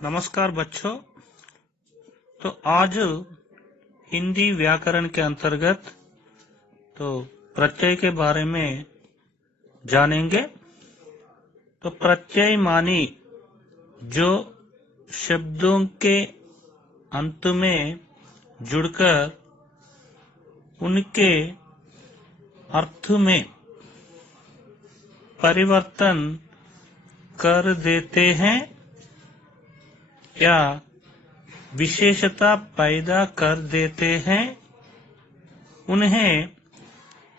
नमस्कार बच्चों। तो आज हिंदी व्याकरण के अंतर्गत प्रत्यय के बारे में जानेंगे। तो प्रत्यय मानी जो शब्दों के अंत में जुड़कर उनके अर्थ में परिवर्तन कर देते हैं या विशेषता पैदा कर देते हैं, उन्हें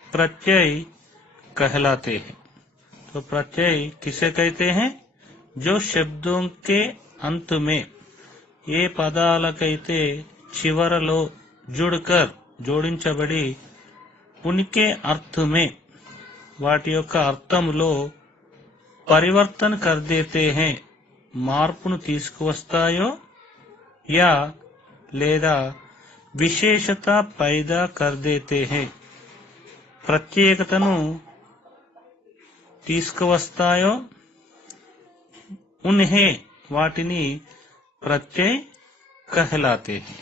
प्रत्यय कहलाते हैं। तो प्रत्यय किसे कहते हैं? जो शब्दों के अंत में ये పదాలకైతే చివరలో जुड़कर జోడించబడి उनके अर्थ में వాటి యొక్క అర్థంలో परिवर्तन कर देते हैं, మార్పును తీసుకువస్తాయో या లేదా విశేషత पैदा कर देते हैं, ప్రత్యేకతను తీసుకువస్తాయో उन्हें वाटिनी प्रत्यय कहलाते हैं।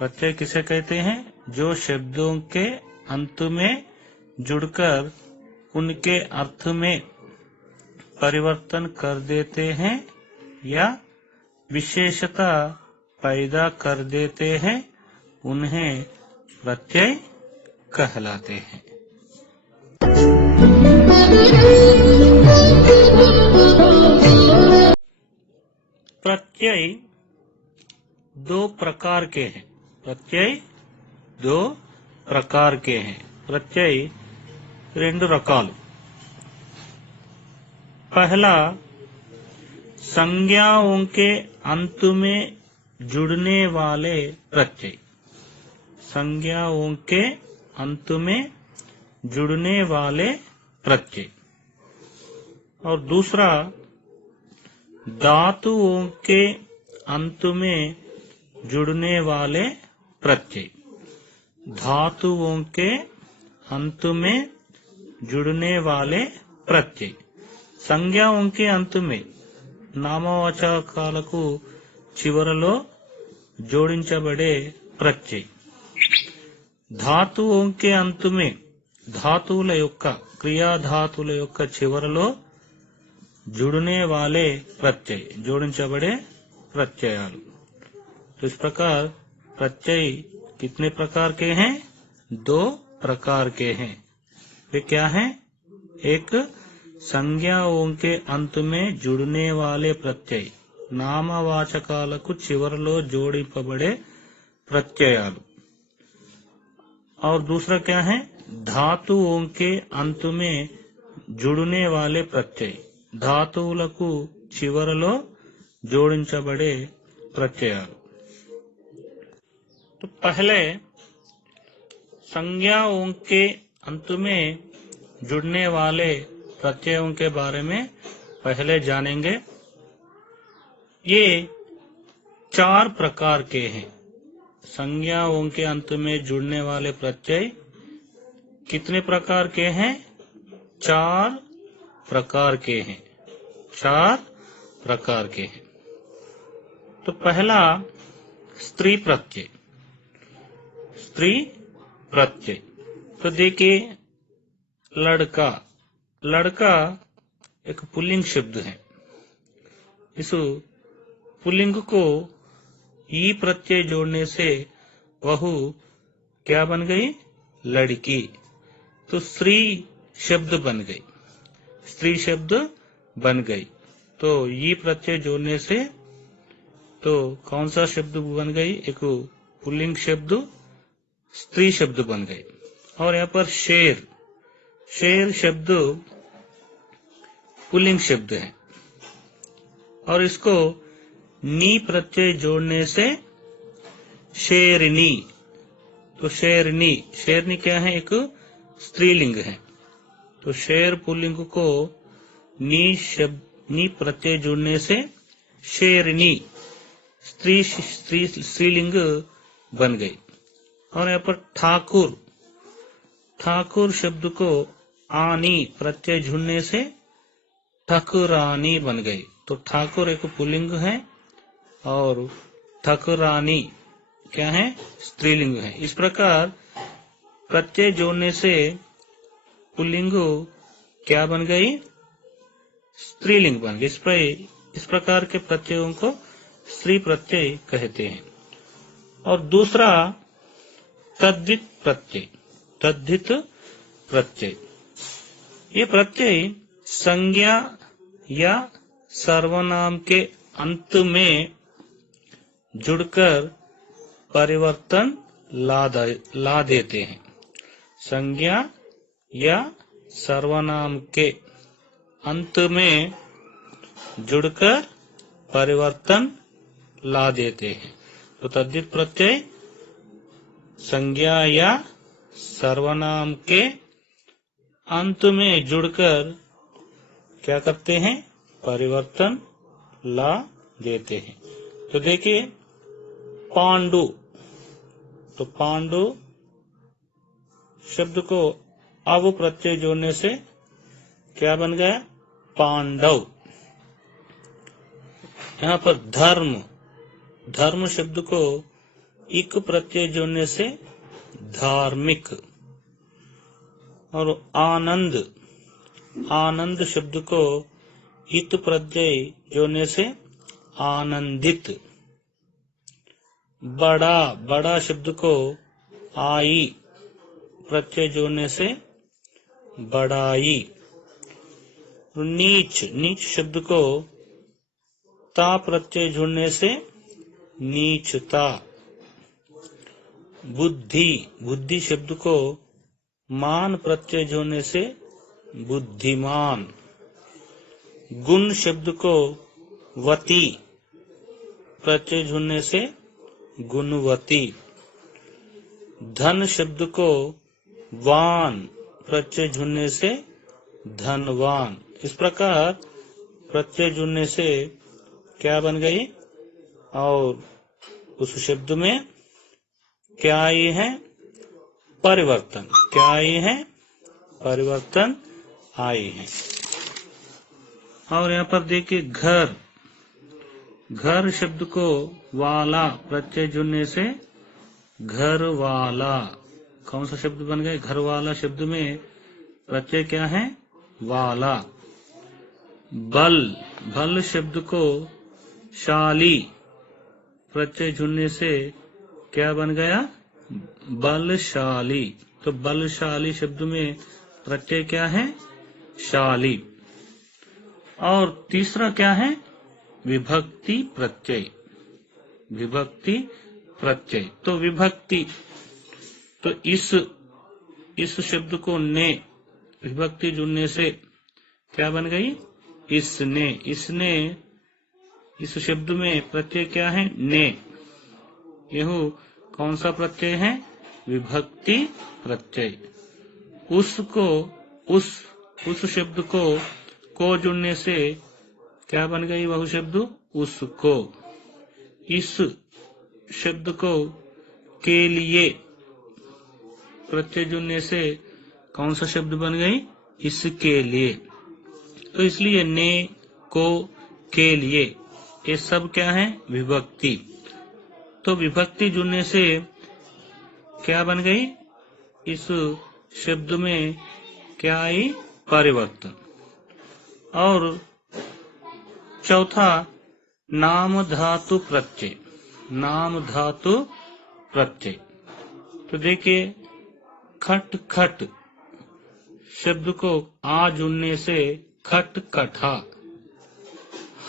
प्रत्यय किसे कहते हैं? जो शब्दों के अंत में जुड़कर उनके अर्थ में परिवर्तन कर देते हैं या विशेषता पैदा कर देते हैं, उन्हें प्रत्यय कहलाते हैं। प्रत्यय दो प्रकार के हैं। प्रत्यय दो प्रकार के हैं। प्रत्यय రెండు రకాలు। पहला संज्ञाओं के अंत में जुड़ने वाले प्रत्यय। संज्ञाओं के अंत में जुड़ने वाले प्रत्यय। और दूसरा धातुओं के अंत में जुड़ने वाले प्रत्यय। धातुओं के अंत में जुड़ने वाले प्रत्यय। संज्ञाओं के अंत में నామవాచకాలకు చివరలో జోడించబడే ప్రత్యయ। धातुओं के अंत में धातुవుల యొక్క క్రియాధాతుల యొక్క చివరలో जुड़ने वाले प्रत्यय, जोड़िंचबड़े प्रत्ययालु। तो इस प्रकार प्रत्यय कितने प्रकार के हैं? दो प्रकार के हैं। वे क्या हैं? एक संज्ञाओं के अंत में जुड़ने वाले प्रत्यय, నామవాచకాలకు చివరలో జోడింపబడే ప్రత్యయాలు। और दूसरा क्या है? धातुओं के अंत में जुड़ने वाले प्रत्यय, धातुవులకు చివరలో జోడించబడే ప్రత్యయాలు। तो पहले संज्ञाओं के अंत में जुड़ने वाले प्रत्ययों के बारे में पहले जानेंगे। ये चार प्रकार के हैं। संज्ञाओं के अंत में जुड़ने वाले प्रत्यय कितने प्रकार के हैं? चार प्रकार के हैं। चार प्रकार के हैं। तो पहला स्त्री प्रत्यय। स्त्री प्रत्यय तो देखिए, लड़का, लड़का एक पुल्लिंग शब्द है। इस पुल्लिंग को ई प्रत्यय जोड़ने से वह क्या बन गई? लड़की। तो स्त्री शब्द बन गई, स्त्री शब्द बन गई। तो ई प्रत्यय जोड़ने से तो कौन सा शब्द बन गई? एक पुल्लिंग शब्द स्त्री शब्द बन गई। और यहाँ पर शेर, शेर शब्द पुल्लिंग शब्द है और इसको नी प्रत्यय जोड़ने से शेरनी। तो शेरनी, शेरनी क्या है? एक स्त्रीलिंग है। तो शेर पुल्लिंग को नी प्रत्यय जोड़ने से शेरनी स्त्रीलिंग बन गई। और यहाँ पर ठाकुर, ठाकुर शब्द को आनी प्रत्यय जुड़ने से ठकुरानी बन गई। तो ठाकुर एक पुल्लिंग है और ठकुरानी क्या है, स्त्रीलिंग है। इस प्रकार प्रत्यय जोड़ने से पुल्लिंग क्या बन गई, स्त्रीलिंग बन गई। इस प्रकार के प्रत्ययों को स्त्री प्रत्यय कहते हैं। और दूसरा तद्धित प्रत्यय। तद्धित प्रत्यय, ये प्रत्यय संज्ञा या सर्वनाम के अंत में जुड़कर परिवर्तन ला देते हैं। संज्ञा या सर्वनाम के अंत में जुड़कर परिवर्तन ला देते हैं। तो तद्धित प्रत्यय संज्ञा या सर्वनाम के अंत में जुड़कर क्या करते हैं, परिवर्तन ला देते हैं। तो देखिए पांडु, तो पांडु शब्द को अव प्रत्यय जोड़ने से क्या बन गया, पांडव। यहाँ पर धर्म, धर्म शब्द को इक प्रत्यय जोड़ने से धार्मिक। और आनंद, आनंद शब्द को इत प्रत्यय जोड़ने से आनंदित। बड़ा, बड़ा शब्द को आई प्रत्यय जोड़ने से बड़ाई। नीच, नीच शब्द को ता प्रत्यय जोड़ने से नीचता। बुद्धि, बुद्धि शब्द को मान प्रत्यय जोड़ने से बुद्धिमान। गुण शब्द को वती प्रत्यय जोड़ने से गुणवती। धन शब्द को वान प्रत्यय जुड़ने से धनवान। इस प्रकार प्रत्यय जुड़ने से क्या बन गई, और उस शब्द में क्या आई है, परिवर्तन। क्या आई है, परिवर्तन आई है। और यहाँ पर देखिए घर, घर शब्द को वाला प्रत्यय जुड़ने से घर वाला। कौन सा शब्द बन गया, घर वाला शब्द में प्रत्यय क्या है, वाला। बल, बल शब्द को शाली प्रत्यय जुड़ने से क्या बन गया, बलशाली। तो बलशाली शब्द में प्रत्यय क्या है, शाली। और तीसरा क्या है, विभक्ति प्रत्यय। विभक्ति प्रत्यय, तो विभक्ति, तो इस शब्द को ने विभक्ति जुड़ने से क्या बन गई, इसने। इसने, इस शब्द में प्रत्यय क्या है, ने। यह कौन सा प्रत्यय है, विभक्ति प्रत्यय। उसको, उस शब्द को जुड़ने से क्या बन गई, वह शब्द उसको। इस शब्द को के लिए प्रत्यय जुड़ने से कौन सा शब्द बन गई, इसके लिए। तो इसलिए ने, को, के लिए, ये सब क्या है, विभक्ति। तो विभक्ति जुड़ने से क्या बन गई, इस शब्द में क्या आई, परिवर्तन। और चौथा नाम धातु प्रत्यय। नाम धातु प्रत्यय, तो देखिए खट खट शब्द को आ जुड़ने से खट कठा।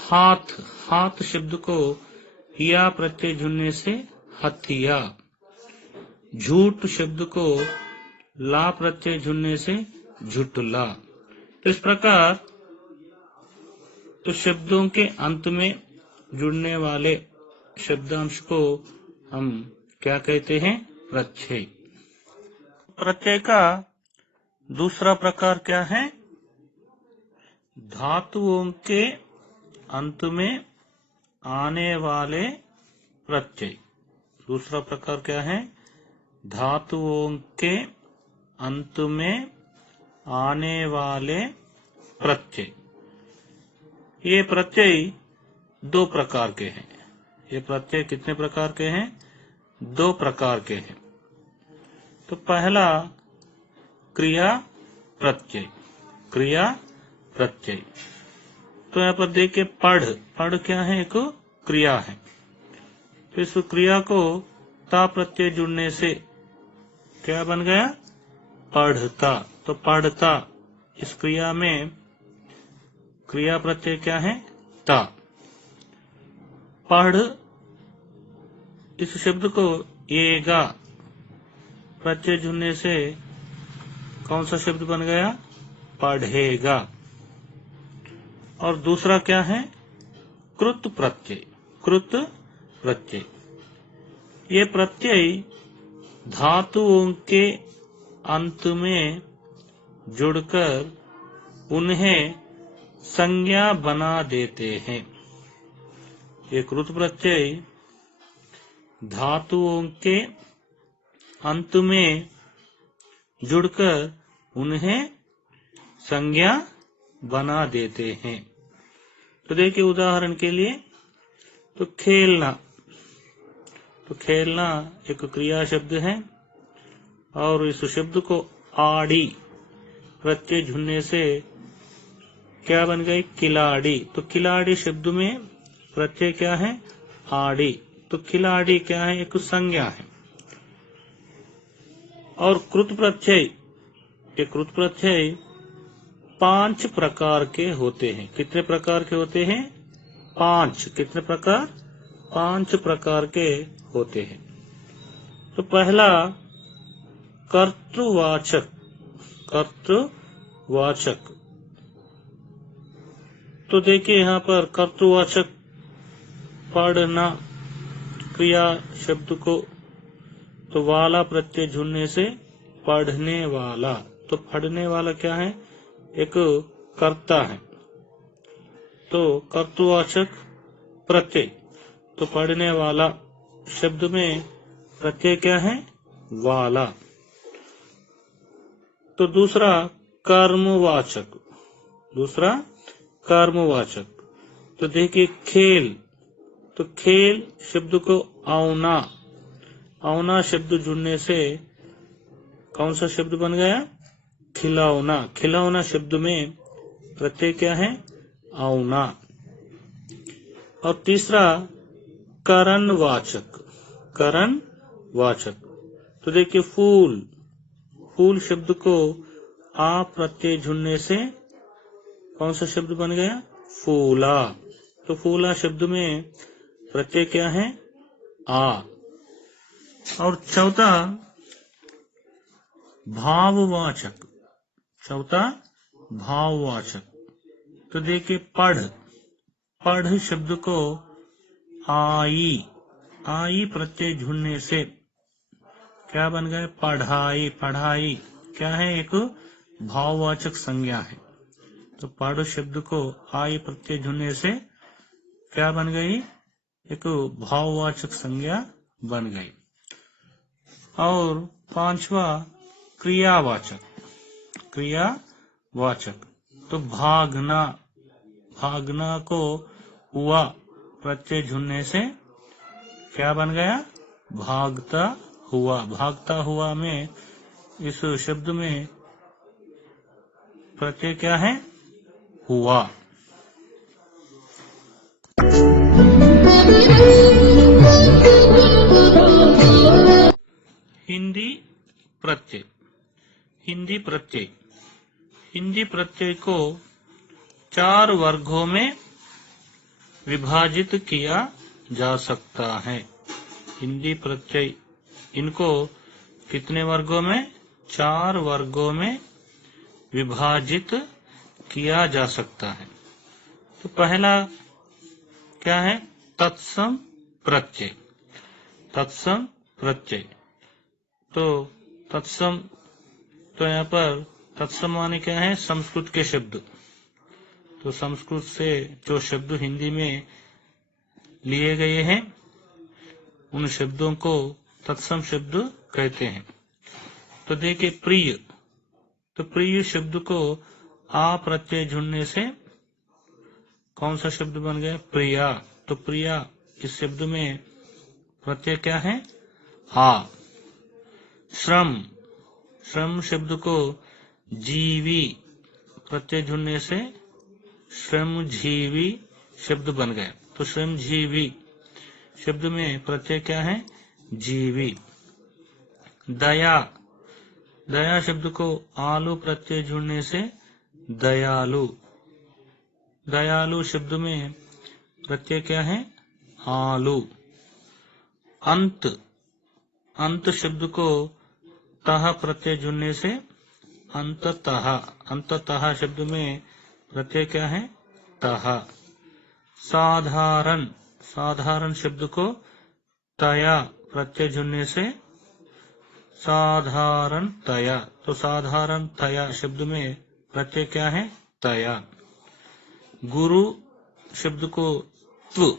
हाथ, हाथ शब्द को या प्रत्यय जुड़ने से हथिया। झूठ शब्द को ला प्रत्यय जुड़ने से झुटला। तो इस प्रकार तो शब्दों के अंत में जुड़ने वाले शब्दांश को हम क्या कहते हैं, प्रत्यय। प्रत्यय का दूसरा प्रकार क्या है, धातुओं के अंत में आने वाले प्रत्यय। दूसरा प्रकार क्या है, धातुओं के अंत में आने वाले प्रत्यय। ये प्रत्यय दो प्रकार के हैं। ये प्रत्यय कितने प्रकार के हैं? दो प्रकार के हैं। तो पहला क्रिया प्रत्यय, क्रिया प्रत्यय। तो यहाँ पर देखिए पढ़, पढ़ क्या है? एक क्रिया है। तो इस क्रिया को ता प्रत्यय जुड़ने से क्या बन गया? पढ़ता। तो पढ़ता, इस क्रिया में क्रिया प्रत्यय क्या है? ता। पढ़, इस शब्द को एगा प्रत्यय जुड़ने से कौन सा शब्द बन गया? पढ़ेगा। और दूसरा क्या है? कृत प्रत्यय, कृत प्रत्यय। ये प्रत्यय धातुओं के अंत में जुड़कर उन्हें संज्ञा बना देते हैं। ये कृत प्रत्यय धातुओं के अंत में जुड़कर उन्हें संज्ञा बना देते हैं। तो देखिए उदाहरण के लिए, तो खेलना, तो खेलना एक क्रिया शब्द है और इस शब्द को आड़ी प्रत्यय जुड़ने से क्या बन गई? खिलाड़ी। तो खिलाड़ी शब्द में प्रत्यय क्या है? आड़ी। तो खिलाड़ी क्या है? एक संज्ञा है। और कृत प्रत्यय, ये कृत प्रत्यय 5 प्रकार के होते हैं। कितने प्रकार के होते हैं? 5। कितने प्रकार? 5 प्रकार के होते हैं। तो पहला कर्तृवाचक, कर्तृवाचक। तो देखिए यहाँ पर कर्तृवाचक पढ़ना क्रिया शब्द को तो वाला प्रत्यय जुड़ने से पढ़ने वाला। तो पढ़ने वाला क्या है? एक कर्ता है। तो कर्तृवाचक प्रत्यय, तो पढ़ने वाला शब्द में प्रत्यय क्या है? वाला। तो दूसरा कर्मवाचक, दूसरा कर्मवाचक। तो देखिए खेल, तो खेल शब्द को औना, औना शब्द जुड़ने से कौन सा शब्द बन गया? खिलौना। खिलौना शब्द में प्रत्यय क्या है? औना। और तीसरा करणवाचक, करणवाचक। तो देखिए फूल, फूल शब्द को आ प्रत्यय जुड़ने से कौन सा शब्द बन गया? फूला। तो फूला शब्द में प्रत्यय क्या है? आ। और चौथा भाववाचक, चौथा भाववाचक। तो देखिए पढ़, पढ़ शब्द को आई, आई प्रत्यय जुड़ने से क्या बन गए? पढ़ाई। पढ़ाई क्या है? एक भाववाचक संज्ञा है। तो पढ़ शब्द को आई प्रत्यय जुड़ने से क्या बन गई? एक भाववाचक संज्ञा बन गई। और पांचवा क्रियावाचक, क्रियावाचक। तो भागना, भागना को हुआ प्रत्यय जुड़ने से क्या बन गया? भागता हुआ। भागता हुआ में इस शब्द में प्रत्यय क्या है? हुआ। हिंदी प्रत्यय, हिंदी प्रत्यय। हिंदी प्रत्यय को 4 वर्गों में विभाजित किया जा सकता है। हिंदी प्रत्यय, इनको कितने वर्गों में? 4 वर्गों में विभाजित किया जा सकता है। तो पहला क्या है? तत्सम प्रत्यय, तत्सम प्रत्यय। तो तत्सम, तो यहाँ पर तत्सम माने क्या है? संस्कृत के शब्द। तो संस्कृत से जो शब्द हिंदी में लिए गए हैं उन शब्दों को तत्सम शब्द कहते हैं। तो देखिए प्रिय, तो प्रिय शब्द को आ प्रत्यय जुड़ने से कौन सा शब्द बन गया? प्रिया। तो प्रिया इस शब्द में प्रत्यय क्या है? आ। श्रम, श्रम शब्द को जीवी प्रत्यय जुड़ने से श्रमजीवी शब्द बन गया। तो श्रमजीवी शब्द में प्रत्यय क्या है? जीवी। दया, दया शब्द को आलू प्रत्यय जुड़ने से दयालु, दयालु शब्द में प्रत्यय क्या है? आलू। अंत, अंत शब्द को तह प्रत्यय जुड़ने से अंततः, अंततः शब्द में प्रत्यय क्या है? तह। साधारण, साधारण शब्द को तया प्रत्यय जुड़ने से साधारण तया। तो साधारण तया शब्द में प्रत्यय क्या है? तया। गुरु शब्द को त्व,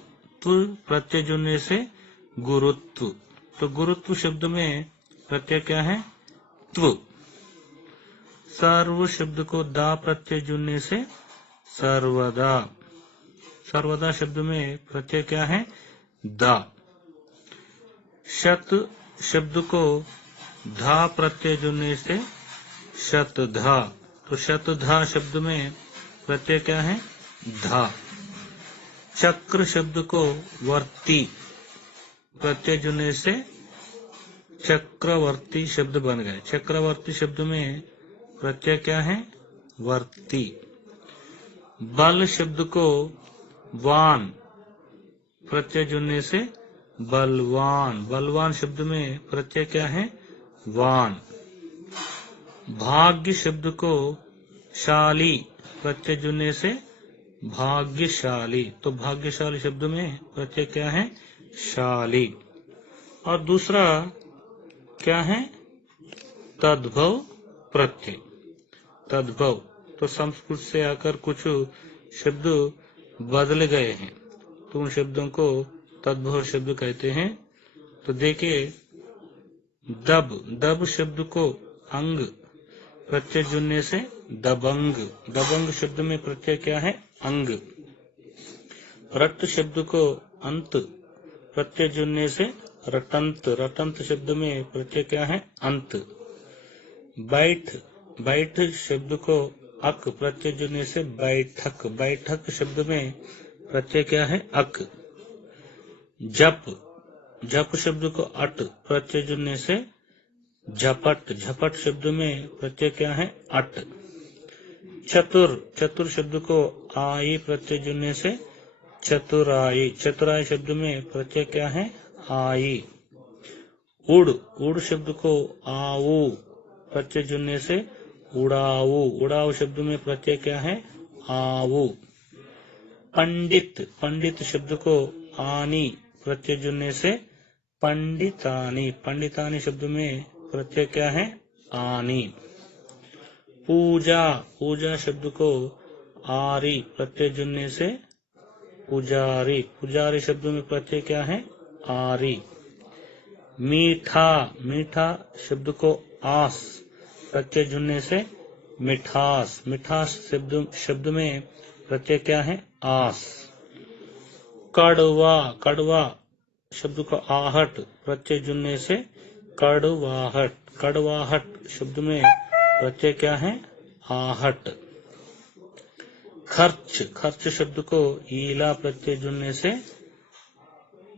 त्व प्रत्यय जुड़ने से गुरुत्व। तो गुरुत्व शब्द में प्रत्यय क्या है? त्व। सर्व शब्द को दा प्रत्यय जुड़ने से सर्वदा, सर्वदा शब्द में प्रत्यय क्या है? दा। शत शब्द को धा प्रत्यय जुड़ने से शतधा। तो शतधा शब्द में प्रत्यय क्या है? धा। चक्र शब्द को वर्ती प्रत्यय जुड़ने से चक्रवर्ती शब्द बन गए। चक्रवर्ती शब्द में प्रत्यय क्या है? वर्ती। बल शब्द को वान प्रत्यय जुड़ने से बलवान, बलवान शब्द में प्रत्यय क्या है? वान। भाग्य शब्द को शाली प्रत्यय जुड़ने से भाग्यशाली। तो भाग्यशाली शब्द में प्रत्यय क्या है? शाली। और दूसरा क्या है? तद्भव प्रत्यय। तद्भव तो संस्कृत से आकर कुछ शब्द बदल गए हैं, तो उन शब्दों को तद्भव शब्द कहते हैं। तो देखिए, दब, दब शब्द को अंग प्रत्यय जुड़ने से दबंग, दबंग शब्द में प्रत्यय क्या है? अंग। रट शब्द को अंत प्रत्यय जुड़ने से रटंत, रटंत शब्द में प्रत्यय क्या है? अंत। बैठ, बैठ शब्द को अक प्रत्यय जुड़ने से बैठक, बैठक शब्द में प्रत्यय क्या है? अक। जप, जप शब्द को अट प्रत्यय जुड़ने से झपट, झपट शब्द में प्रत्यय क्या है? अट। चतुर, चतुर शब्द को आई प्रत्यय जुड़ने से चतुराई, चतुराई शब्द में प्रत्यय क्या है? आई। उड़, उड़ शब्द को आओ प्रत्यय जुड़ने से उड़ाऊ, उड़ाऊ शब्द में प्रत्यय क्या है? आवो। पंडित, पंडित शब्द को आनी प्रत्यय जुड़ने से पंडितानी, पंडितानी शब्द में प्रत्यय क्या है? आनी। पूजा, पूजा शब्द को आरी प्रत्यय जुड़ने से पुजारी, पुजारी शब्द में प्रत्यय क्या है? आरी। मीठा, मीठा शब्द को आस प्रत्यय जुड़ने से मिठास, मिठास शब्द में प्रत्यय क्या है? आस। कड़वा, कड़वा शब्द को आहट प्रत्यय जुड़ने से कड़वाहट, कड़वाहट शब्द में प्रत्यय क्या है? आहट। खर्च, खर्च शब्द को ईला प्रत्यय जुड़ने से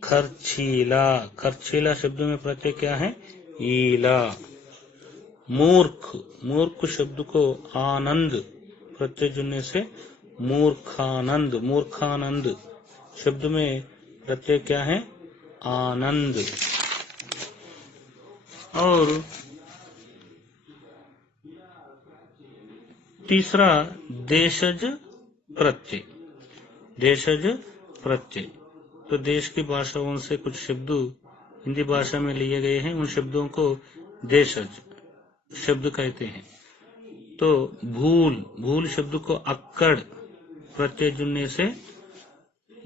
खर्चीला, खर्चीला शब्द में प्रत्यय क्या है? ईला। मूर्ख, मूर्ख शब्द को आनंद प्रत्यय जुड़ने से मूर्खानंद, मूर्खानंद शब्द में प्रत्यय क्या है? आनंद। और तीसरा देशज प्रत्यय, देशज प्रत्यय। तो देश की भाषाओं से कुछ शब्द हिंदी भाषा में लिए गए हैं, उन शब्दों को देशज शब्द कहते हैं। तो भूल, भूल शब्द को अक्कड़ प्रत्यय जुड़ने से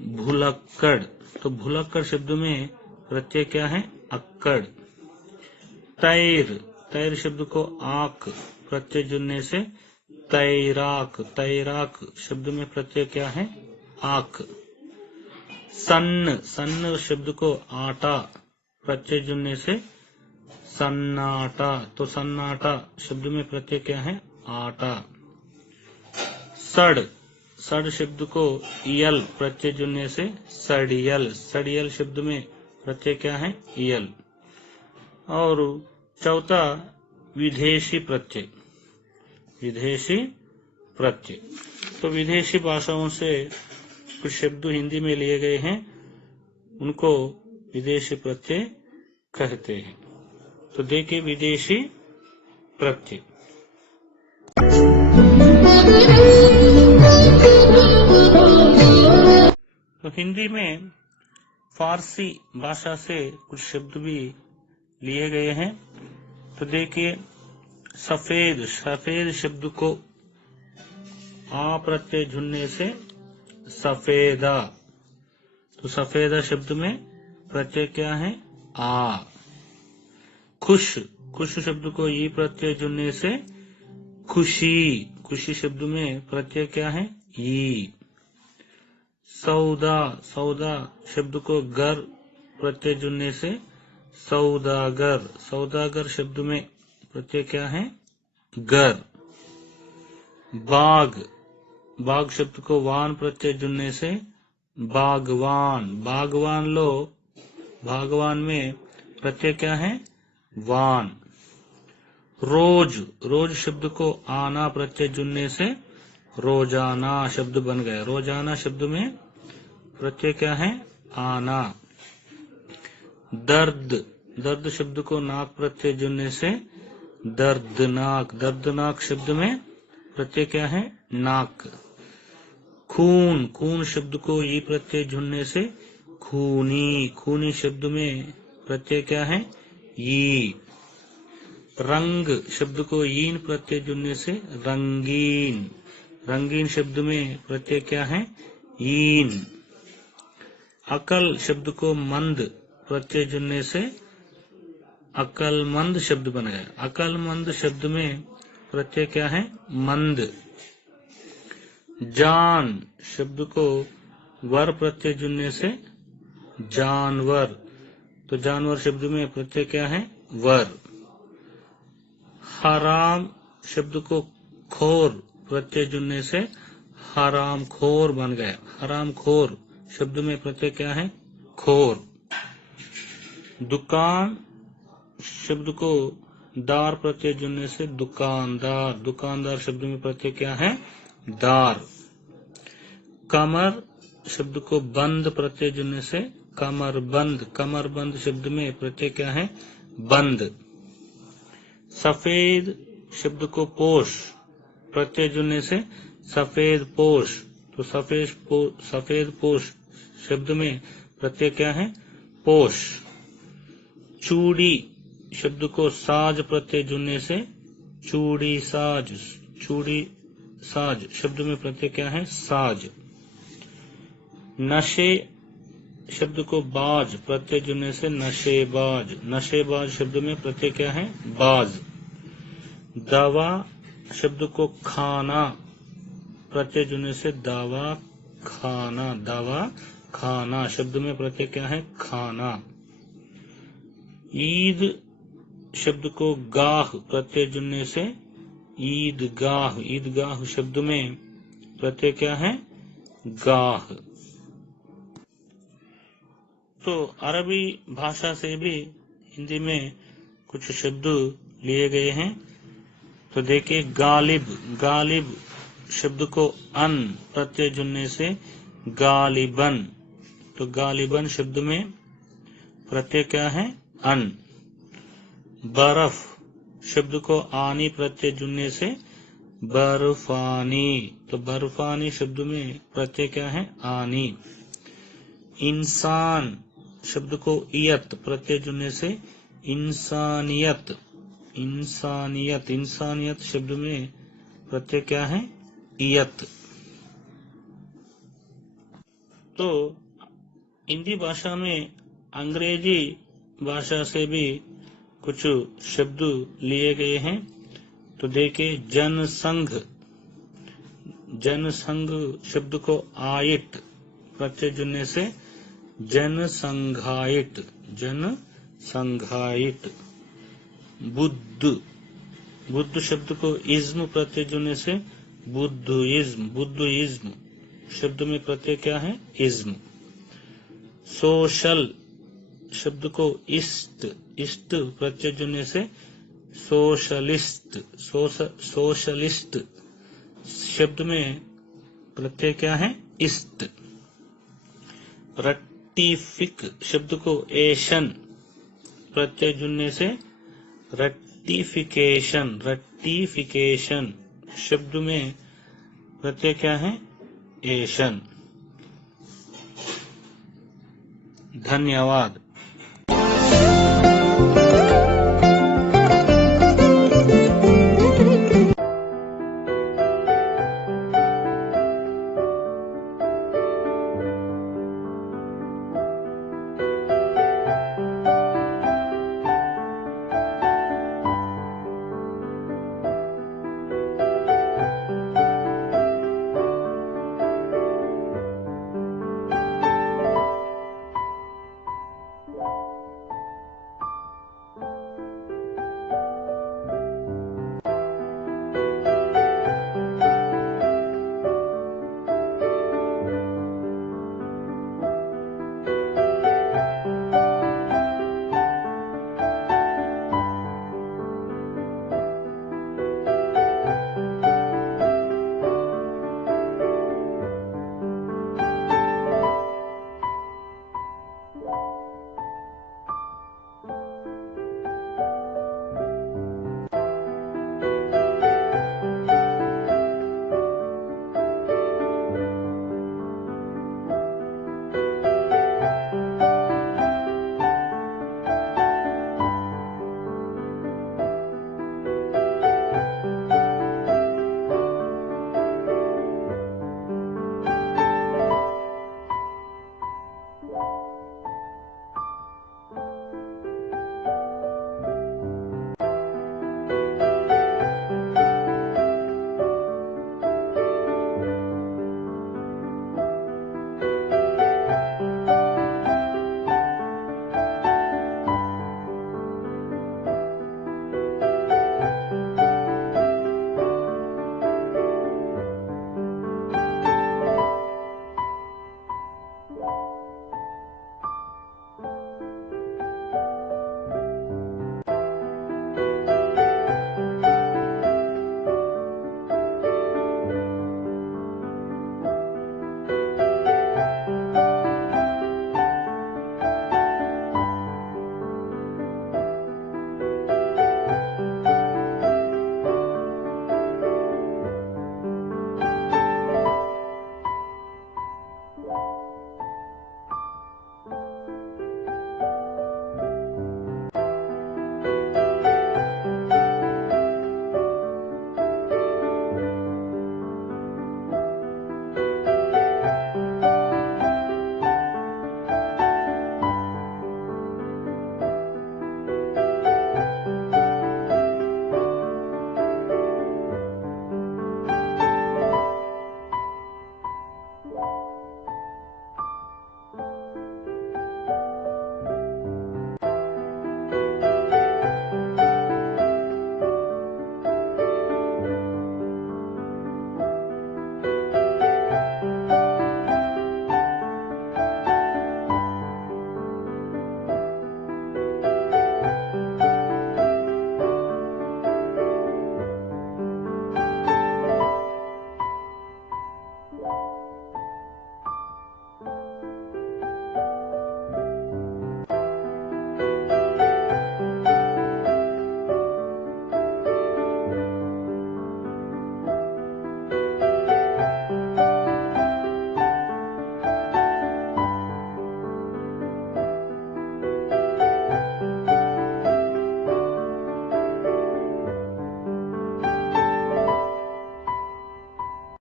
भुलक्कड़, तो भुलक्कड़ शब्द में प्रत्यय क्या है? अक्कड़। तैर, तैर शब्द को आक प्रत्यय जुड़ने से तैराक, तैराक शब्द में प्रत्यय क्या है? आक। सन्न, सन्न शब्द को आटा प्रत्यय जुड़ने से सन्नाटा, तो सन्नाटा शब्द में प्रत्यय क्या है? आटा। सड़, सड़ शब्द को यल प्रत्यय जुड़ने से सड़ियल, सड़ियल शब्द में प्रत्यय क्या है? यल। और चौथा विदेशी प्रत्यय, विदेशी प्रत्यय। तो विदेशी भाषाओं से कुछ शब्द हिंदी में लिए गए हैं, उनको विदेशी प्रत्यय कहते हैं। तो देखिए विदेशी प्रत्यय। तो हिंदी में फारसी भाषा से कुछ शब्द भी लिए गए हैं। तो देखिए सफेद, सफेद शब्द को आ प्रत्यय जुड़ने से सफेदा, तो सफेदा शब्द में प्रत्यय क्या है? आ। खुश, खुश शब्द को ई प्रत्यय जुड़ने से खुशी, खुशी शब्द में प्रत्यय क्या है? ई। सौदा, सौदा शब्द को गर प्रत्यय जुड़ने से सौदागर, सौदागर शब्द में प्रत्यय क्या है? गर। बाग, बाग शब्द को वान प्रत्यय जुड़ने से बागवान, बागवान लो, बागवान में प्रत्यय क्या है? वान। रोज, रोज शब्द को आना प्रत्यय जुड़ने से रोजाना शब्द बन गया। रोजाना शब्द में प्रत्यय क्या है? आना। दर्द, दर्द शब्द को नाक प्रत्यय जुड़ने से दर्दनाक, दर्दनाक शब्द में प्रत्यय क्या है? नाक। खून, खून शब्द को ई प्रत्यय जुड़ने से खूनी, खूनी शब्द में प्रत्यय क्या है? ई। रंग शब्द को ईन प्रत्यय जुड़ने से रंगीन, रंगीन शब्द में प्रत्यय क्या है? ईन। अकल शब्द को मंद प्रत्यय जुड़ने से अकलमंद शब्द बन गया। अकलमंद शब्द में प्रत्यय क्या है? मंद। जान शब्द को वर प्रत्यय जुड़ने से जानवर, तो जानवर शब्द में प्रत्यय क्या है? वर। हराम शब्द को खोर प्रत्यय जुड़ने से हराम खोर बन गया। हराम खोर शब्द में प्रत्यय क्या है? खोर। दुकान शब्द को दार प्रत्यय जुड़ने से दुकानदार, दुकानदार शब्द में प्रत्यय क्या है? दार। कमर शब्द को बंद प्रत्यय जुड़ने से कमर बंद, कमर बंद शब्द में प्रत्यय क्या है? बंद। सफेद शब्द को पोष प्रत्यय जुड़ने से सफेद पोष, तो सफेद पोष शब्द में प्रत्यय क्या है? पोष। चूड़ी शब्द को साज प्रत्यय जुड़ने से चूड़ी साज, चूड़ी साज शब्द में प्रत्यय क्या है? साज। नशे शब्द को बाज प्रत्यय जुड़ने से नशेबाज, नशेबाज शब्द में प्रत्यय क्या है? बाज। दवा शब्द को खाना प्रत्यय जुड़ने से दवा खाना, दवा खाना शब्द में प्रत्यय क्या है? खाना। ईद शब्द को गाह प्रत्यय जुड़ने से ईदगाह, ईदगाह शब्द में प्रत्यय क्या है? गाह। तो अरबी भाषा से भी हिंदी में कुछ शब्द लिए गए हैं। तो देखिए गालिब, गालिब शब्द को अन प्रत्यय जुड़ने से गालिबन, तो गालिबन शब्द में प्रत्यय क्या है? अन। बर्फ शब्द को आनी प्रत्यय जुड़ने से बर्फानी, तो बर्फानी शब्द में प्रत्यय क्या है? आनी। इंसान शब्द को इयत प्रत्यय जुड़ने से इंसानियत, इंसानियत, इंसानियत शब्द में प्रत्यय क्या है? इयत। तो हिंदी भाषा में अंग्रेजी भाषा से भी कुछ शब्द लिए गए हैं। तो देखिए जनसंघ, जनसंघ शब्द को आयत प्रत्यय जुड़ने से जनसंघायित, जनसंघायित। बुद्ध, बुद्ध शब्द को इज्म प्रत्यय जुड़ने से बुद्धिज्म, बुद्धिज्म शब्द में प्रत्यय क्या है? इज्म। सोशल शब्द को इस्ट, इस्ट प्रत्यय जुड़ने से सोशलिस्ट, सोशलिस्ट शब्द में प्रत्यय क्या है? इस्ट। रट्टिफिक शब्द को एशन प्रत्यय जुड़ने से रट्टिफिकेशन, रट्टिफिकेशन शब्द में प्रत्यय क्या है? एशन। धन्यवाद।